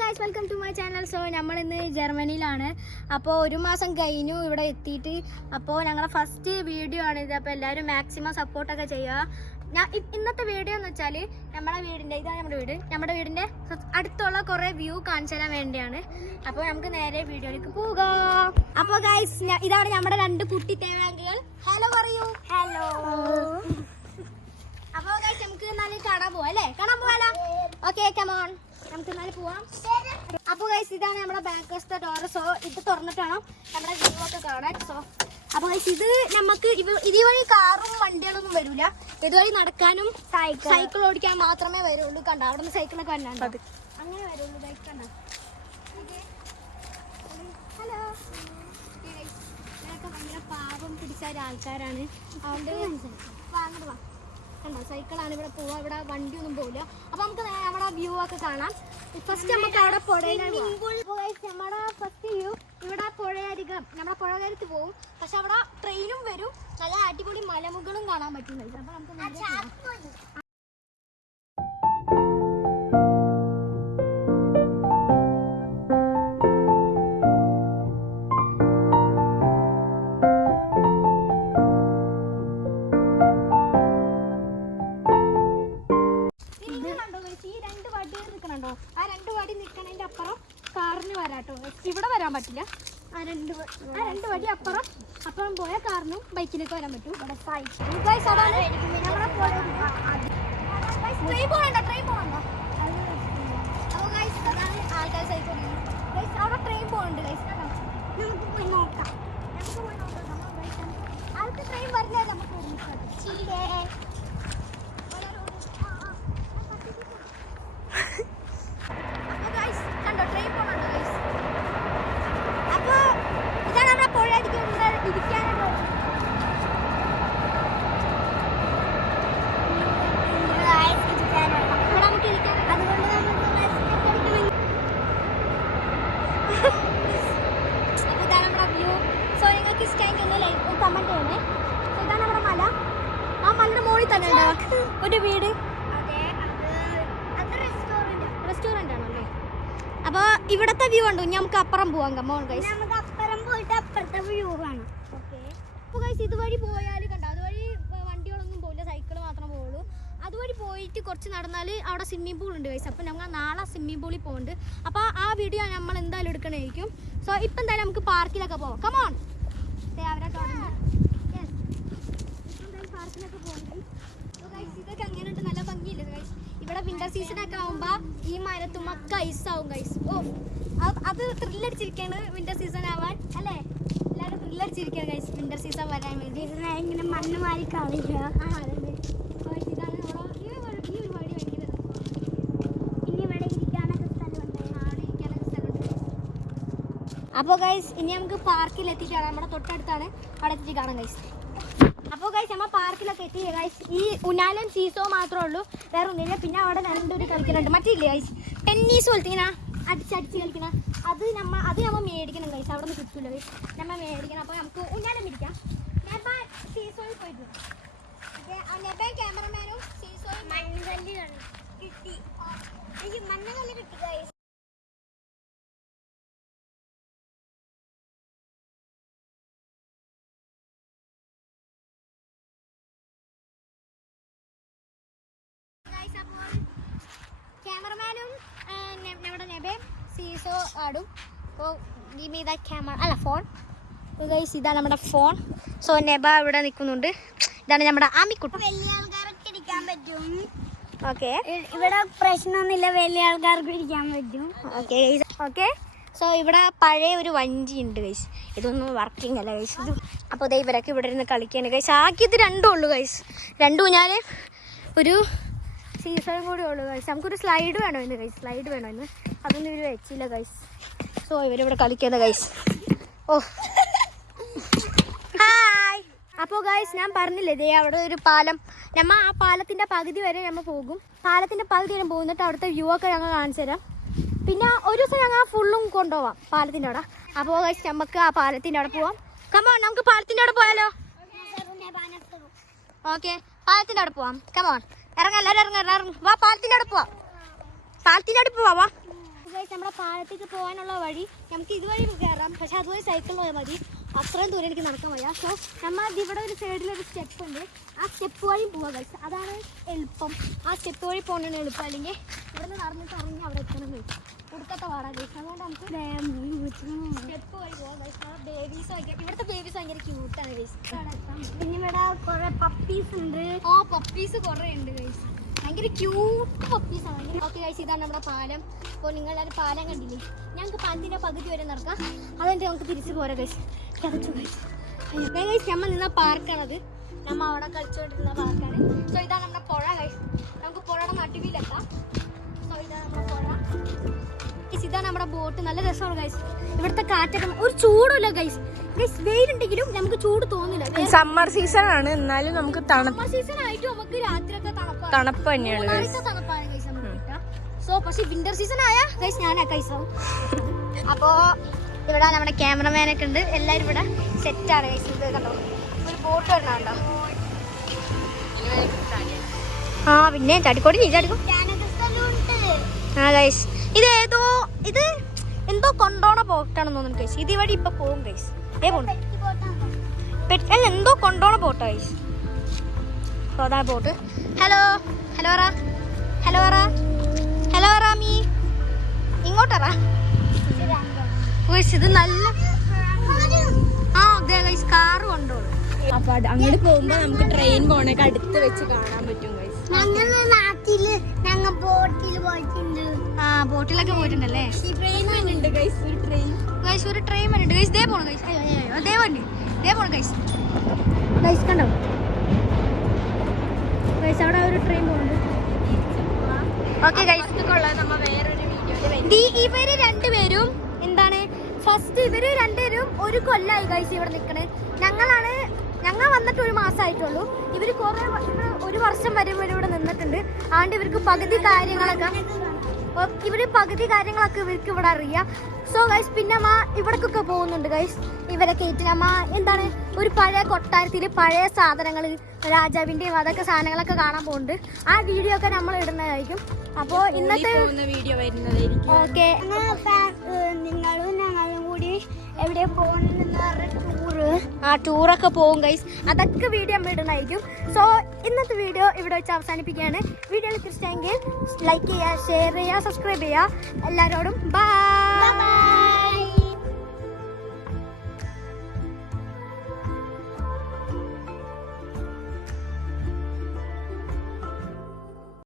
Guys welcome to my channel. So നമ്മളിന്ന് ജർമ്മനിയിലാണ്. അപ്പോൾ ഒരു മാസം കഴിഞ്ഞു ഇവിടെ എത്തിയിട്ട്. അപ്പോൾ ഞങ്ങളുടെ ഫസ്റ്റ് വീഡിയോ ആണിത്. അപ്പോൾ എല്ലാവരും മാക്സിമം സപ്പോർട്ടൊക്കെ ചെയ്യുക. ഇന്നത്തെ വീഡിയോ എന്ന് വെച്ചാൽ നമ്മുടെ വീടിൻ്റെ ഇതാണ് നമ്മുടെ വീടിൻ്റെ അടുത്തുള്ള കുറേ വ്യൂ കാണിച്ചു തരാൻ വേണ്ടിയാണ്. അപ്പോൾ നമുക്ക് നേരെ വീഡിയോയിലേക്ക് പോകാം. അപ്പോൾ ഗൈസ് ഇതാണ് നമ്മുടെ രണ്ട് കുട്ടി തേവാങ്കുകൾ. ഹലോ പറയൂ. ഹലോ. അപ്പോൾ ഗൈസ് നമുക്ക് എന്നാലും കാണാൻ പോവാം അല്ലേ? കാണാൻ പോവാലോ? ഓക്കെ കമോൺ, നമുക്ക് എന്നാലും പോവാം. അപ്പോൾ ഗൈസ് ഇതാണ് നമ്മുടെ ബാക്ക് വശത്തെ ഡോർ. സോ ഇത് തുറന്നിട്ട് വേണം നമ്മുടെ വ്യൂ ഒക്കെ കാണാൻ. സോ അപ്പോൾ ഗൈസ് ഇത് നമുക്ക് ഇതുവഴി കാറും വണ്ടികളൊന്നും വരില്ല. ഇതുവഴി നടക്കാനും സൈക്കിൾ ഓടിക്കാൻ മാത്രമേ വരുള്ളൂ. കണ്ട അവിടെ നിന്ന് സൈക്കിളൊക്കെ വന്നാണ്ട് അങ്ങനെ വരുള്ളൂ. ഗൈസ് കണ്ട. ഹലോ. ഇവരൊക്കെ ഭയങ്കര പാപം പിടിച്ച ആൾക്കാരാണ്. അതുകൊണ്ട് അങ്ങോട്ട് വാ. കണ്ടോ സൈക്കിളാണ് ഇവിടെ പോവുക. ഇവിടെ വണ്ടിയൊന്നും പോവില്ല. അപ്പൊ നമുക്ക് നമ്മുടെ വ്യൂ ഒക്കെ കാണാം. ഫസ്റ്റ് നമുക്ക് അവിടെ പുഴയിലാണ്. നമ്മുടെ ഫസ്റ്റ് വ്യൂ ഇവിടെ പുഴയരികം നമ്മുടെ പുഴകരത്ത് പോകും. പക്ഷെ അവിടെ ട്രെയിനും വരും. നല്ല അടിപൊളി മലമുകളും കാണാൻ പറ്റുന്നുണ്ട്. അപ്പൊ നമുക്ക് ആ രണ്ട് വടി നിൽക്കണതിന്റെ അപ്പുറം കാറിന് വരാട്ടോ. ഇവിടെ വരാൻ പറ്റില്ല. ആ രണ്ട് വടി അപ്പുറം പോയാൽ കാറിനും ബൈക്കിനൊക്കെ വരാൻ പറ്റും. ട്രെയിൻ പോകണ്ട. അപ്പോൾ ഗൈസ് അതാണ് ആൾക്കാർ സൈക്കിൾ. ഗൈസ് അവിടെ ട്രെയിൻ പോകുന്നുണ്ട്. ഗൈസ് നമുക്ക് പോയി നോക്കാം. ആൾക്ക് ട്രെയിൻ വരുന്നത് നമുക്ക് ഒരു വീട് റെസ്റ്റോറന്റ് ആണല്ലേ. അപ്പൊ ഇവിടത്തെ വ്യൂ ഉണ്ടോ? നമുക്ക് അപ്പുറം പോവാം. കമോൺ ഗൈസ്, നമുക്ക് അപ്പുറം പോയിട്ട് അപ്പുറത്തെ വ്യൂ കാണാം. ഓക്കെ. അപ്പോൾ ഗൈസ് ഇതുവഴി പോയാൽ കണ്ടോ, അതുവഴി വണ്ടികളൊന്നും പോവില്ല, സൈക്കിൾ മാത്രമേ പോവുള്ളൂ. അതുവഴി പോയിട്ട് കുറച്ച് നടന്നാൽ അവിടെ സ്വിമ്മിംഗ് പൂൾ ഉണ്ട് ഗൈസ്. അപ്പോൾ നമ്മൾ നാളെ സ്വിമ്മിംഗ് പൂളിൽ പോകുന്നുണ്ട്. അപ്പോൾ ആ വീഡിയോ നമ്മൾ എന്തായാലും എടുക്കണമായിരിക്കും. സോ ഇപ്പം എന്തായാലും നമുക്ക് പാർക്കിലൊക്കെ പോവാം. കമോൺ. അവരെ പാർക്കിലൊക്കെ പോകുന്നുണ്ട്. ഇതൊക്കെ അങ്ങനെയുണ്ട്. നല്ല ഭംഗിയില്ലേ ഗൈസ്? ഇവിടെ വിന്റർ സീസൺ ഒക്കെ ആകുമ്പോൾ ഈ മരത്തുമൊക്കെ ഐസാവും ഗൈസ്. ഓ അത് ത്രില്ലടിച്ചിരിക്കുകയാണ് വിന്റർ സീസൺ ആവാൻ അല്ലേ? എല്ലാവരും ത്രില്ലടിച്ചിരിക്കുകയാണ് ഗൈസ് വിന്റർ സീസൺ വരാൻ വേണ്ടി. ഇങ്ങനെ മണ്ണ് മാറി കളിക്കുക. ഇതാണ് ഈ ഒരു വഴി ഭയങ്കര ഇനി ഇവിടെ ഇരിക്കാനൊക്കെ സ്ഥലമുണ്ട്. അവിടെ ഇരിക്കാനൊക്കെ സ്ഥലമുണ്ട്. അപ്പോൾ ഗൈസ് ഇനി നമുക്ക് പാർക്കിലെത്തിക്കാണ്. നമ്മുടെ തൊട്ടടുത്താണ്. അവിടെ എത്തിച്ച് കാണാം ഗൈസ്. അപ്പോൾ ഗൈസ് നമ്മൾ പാർക്കിലൊക്കെ എത്തി ഗൈസ്. ഈ ഉനാലും സീസോ മാത്രമേ ഉള്ളൂ, വേറെ ഒന്നുമില്ല. പിന്നെ അവിടെ രണ്ടൊരു കളിക്കുന്നുണ്ട്. മറ്റില്ലേ ഗൈസ് ടെന്നീസ് പോലത്തെ ഇങ്ങനെ അടിച്ചടിച്ച് കളിക്കണം. അത് നമ്മൾ മേടിക്കണം ഗൈസ്. അവിടെ നിന്ന് കിട്ടില്ല ഗൈസ്, നമ്മൾ മേടിക്കണം. അപ്പോൾ നമുക്ക് ഉനാലും പിടിക്കാം. നെബ സീസോയിൽ പോയിട്ട് നെബ ക്യാമറമാനും സീസോയിൽ മണ്ണുകല്ല് കിട്ടി. എനിക്ക് മണ്ണുകല്ല് കിട്ടി ഗൈസ്. ക്യാമറമാനും നമ്മുടെ നെബയും സീസോ ആടും. അപ്പോൾ ഫോൺ ഗൈസ്, ഇതാണ് നമ്മുടെ ഫോൺ. സോ നെബ ഇവിടെ നിൽക്കുന്നുണ്ട്. ഇതാണ് നമ്മുടെ ആമിക്കുട്ടി. വലിയ ആൾക്കാർക്ക് ഇരിക്കാൻ പറ്റും. ഓക്കെ, ഇവിടെ പ്രശ്നമൊന്നുമില്ല, വലിയ ആൾക്കാർക്ക് ഇരിക്കാൻ പറ്റും. ഓക്കെ. സോ ഇവിടെ പഴയ ഒരു വഞ്ചി ഉണ്ട് ഗൈസ്. ഇതൊന്നും വർക്കിംഗ് അല്ല ഗൈസ്. ഇത് അപ്പോൾ ദേ ഇവരൊക്കെ ഇവിടെ ഇരുന്ന് കളിക്കാണ് ഗൈസ്. ആക്കിയത് രണ്ടും ഉള്ളൂ ഗൈസ്. രണ്ടും ഞാൻ ഒരു സീസണും കൂടി ഉള്ളൂ ഗൈസ്. നമുക്കൊരു സ്ലൈഡ് വേണമായിരുന്നു ഗൈസ്. സ്ലൈഡ് വേണമായിരുന്നു, അതൊന്നും ഇവർ വെച്ചില്ല ഗൈസ്. സോ ഇവരിവിടെ കളിക്കുന്ന ഗൈസ്. ഓ ഹായ്. അപ്പോൾ ഗൈസ് ഞാൻ പറഞ്ഞില്ലേ ദേ അവിടെ ഒരു പാലം. നമ്മൾ ആ പാലത്തിൻ്റെ പകുതി വരെ നമ്മൾ പോകും. പാലത്തിൻ്റെ പകുതി വരെ പോകുന്നിട്ട് അവിടുത്തെ വ്യൂ ഒക്കെ ഞങ്ങൾ കാണിച്ചു തരാം. പിന്നെ ഒരു ദിവസം ഞങ്ങൾ ഫുള്ളും കൊണ്ടുപോവാം പാലത്തിൻ്റെ അവിടെ. അപ്പോൾ ഗൈസ് നമുക്ക് ആ പാലത്തിൻ്റെ അവിടെ പോവാം. കമോൺ, നമുക്ക് പാലത്തിൻ്റെ അവിടെ പോയാലോ? ഓക്കെ, പാലത്തിൻ്റെ അവിടെ പോവാം. കമോൺ, ഇറങ്ങാം എല്ലാവരും ഇറങ്ങാം. വാ, പാലത്തിൻ്റെ അവിടെ പോവാം. പാലത്തിൻ്റെ അവിടെ പോവാ. വാ. നമ്മുടെ താഴത്തേക്ക് പോകാനുള്ള വഴി നമുക്ക് ഇതുവഴി കയറാം, പക്ഷെ അതുവഴി സൈക്കിൾ പോയാൽ മതി. അത്രയും ദൂരം എനിക്ക് നടക്കാൻ വയ്യ. സോ നമ്മൾ ഇവിടെ ഒരു സൈഡിലൊരു സ്റ്റെപ്പ് ഉണ്ട്, ആ സ്റ്റെപ്പ് വഴി പോവാം ഗൈസ്. അതാണ് എളുപ്പം. ആ സ്റ്റെപ്പ് വഴി പോകുന്നതാണ് എളുപ്പം. അല്ലെങ്കിൽ ഇവിടെ നിന്ന് നടന്നിട്ട് ഇറങ്ങി അവിടെ എത്തണം ഗൈസ്. കൊടുക്കത്തെ പാടാ ഗൈസ്. അതുകൊണ്ട് നമുക്ക് സ്റ്റെപ്പ് വഴി പോവാം ഗൈസ്. ബേബീസ് ഇവിടുത്തെ ബേബീസ് ഭയങ്കര ക്യൂട്ടാണ് ഗൈസ്. പിന്നെ ഇവിടെ കുറെ പപ്പീസ് ഉണ്ട്. പപ്പീസ് കുറെ ഉണ്ട് ഗൈസ്. ഭയങ്കര ക്യൂട്ട് പപ്പീസാണ്. ഓക്കെ ഗൈസ്, ഇതാണ് നമ്മുടെ പാലം. അപ്പോൾ നിങ്ങളെല്ലാവരും പാലം കണ്ടില്ലേ? ഞങ്ങൾക്ക് പാലത്തിൻ്റെ പകുതി വരെ നടക്കാം, അതുകൊണ്ട് നമുക്ക് തിരിച്ച് പോരാം ഗൈസ്. കിടച്ചു ഗൈസ്. ഗൈസ് നമ്മൾ നിന്ന പാർക്കാണത്. നമ്മൾ അവിടെ കളിച്ചുകൊണ്ടിരുന്ന പാർക്കാണ്. സോ ഇതാണ് നമ്മുടെ പുഴ ഗൈസ്. നമുക്ക് പുഴയുടെ നടുവിലെത്താം. സോ ഇതാണ് നമ്മുടെ പുഴ. ഇതാണ് നമ്മുടെ ബോട്ട്. നല്ല രസമാണ് ഗൈസ്. ഇവിടുത്തെ കാറ്റൊക്കെ ഒരു ചൂടില്ല ഗൈസ്. ഗൈസ് വെയിലുണ്ടെങ്കിലും നമുക്ക് ചൂട് തോന്നില്ല. സമ്മർ സീസൺ ആണ്, എന്നാലും നമുക്ക് സമ്മർ സീസൺ ആയിട്ട് നമുക്ക് രാത്രിയൊക്കെ തണുപ്പ് തന്നെയാണ് തണുപ്പാണ് ഗൈസ് നമുക്ക് കിട്ടുക. സോ പക്ഷെ വിന്റർ സീസൺ ആയാ ഗൈസ് ഞാനാ ഗൈസ് ആവും. അപ്പോ ഇവിടെ നമ്മുടെ ക്യാമറമാനൊക്കെ ഉണ്ട്. എല്ലാവരും ഇവിടെ സെറ്റാണ് ഗൈസ്. ഇത് കണ്ടോ, ഒരു ബോട്ട് കണ്ടോ? പിന്നെ ചാടിക്കോടി ചാടിക്കോ. ഗൈസ് ഇത് എന്തോ കൊണ്ടോണ ബോട്ടാണെന്ന് തോന്നുന്നു ഗൈസ്. ഇത് വഴി ഇപ്പൊ പോകും ഗൈസ്. അല്ല എന്തോ കൊണ്ടോണ ബോട്ടാ ഗൈസ്. അതാ ബോട്ട്. ഹലോ ഹലോ പറ, ഹലോ പറ, ഹലോ റാമി, ഇങ്ങോട്ടറാ ഗൈസ്. ഇത് നല്ല അതെ ഗൈസ്, കാറ് കൊണ്ടോളൂ. അപ്പൊ അങ്ങോട്ട് പോകുമ്പോ നമുക്ക് ട്രെയിൻ പോണൊക്കെ അടുത്ത് വെച്ച് കാണാൻ പറ്റും ഗൈസ്. ബോട്ടിലൊക്കെ പോയിട്ടുണ്ടല്ലേ? ട്രെയിൻ വരുന്നുണ്ട് ഗൈസ്. ഒരു ട്രെയിൻ വരുന്നുണ്ട് ഗൈസ്. ദേ പോണു ഗൈസ്. ദേ വണ്ടി ദേ പോണു ഗൈസ്. ഗൈസ് കണ്ടോ ഗൈസ്, അവിടെ ഒരു ട്രെയിൻ പോകുന്നുണ്ട്. ഓക്കെ ഗൈസ്, ഇവര് രണ്ടുപേരും എന്താണ് ഫസ്റ്റ് ഇവര് രണ്ടുപേരും ഒരു കൊല്ലായി ഗൈസ് ഇവിടെ നിൽക്കണേ. ഞങ്ങൾ വന്നിട്ട് ഒരു മാസമായിട്ടുള്ളൂ. ഇവര് കുറെ ഒരു വർഷം വരെ ഇവിടെ നിന്നിട്ടുണ്ട്. അതുകൊണ്ട് ഇവർക്ക് പകുതി കാര്യങ്ങളൊക്കെ ഇവർക്ക് ഇവിടെ അറിയാം. സോ ഗൈസ് പിന്നെ അമ്മ ഇവിടേക്കൊക്കെ പോകുന്നുണ്ട് ഗൈസ്. ഇവരെ കയറ്റിന് അമ്മ എന്താണ് ഒരു പഴയ കൊട്ടാരത്തിൽ പഴയ സാധനങ്ങൾ, രാജാവിൻ്റെയും അതൊക്കെ സാധനങ്ങളൊക്കെ കാണാൻ പോകുന്നുണ്ട്. ആ വീഡിയോ ഒക്കെ നമ്മൾ ഇടുന്നതായിരിക്കും. അപ്പോൾ ഇന്നത്തെ വീഡിയോ വരുന്നതായിരിക്കും. ഓക്കെ, നിങ്ങളും ഞങ്ങളും കൂടി എവിടെ പോകുന്ന ടൂറൊക്കെ പോകും ഗൈസ്. അതൊക്കെ വീഡിയോ നമ്മൾ ഇടുന്നതായിരിക്കും. സോ ഇന്നത്തെ വീഡിയോ ഇവിടെ വെച്ച് അവസാനിപ്പിക്കുകയാണ്. വീഡിയോ ഇഷ്ടമെങ്കിൽ ലൈക്ക് ചെയ്യുക, ഷെയർ ചെയ്യുക, സബ്സ്ക്രൈബ് ചെയ്യുക. എല്ലാവരോടും ബൈ.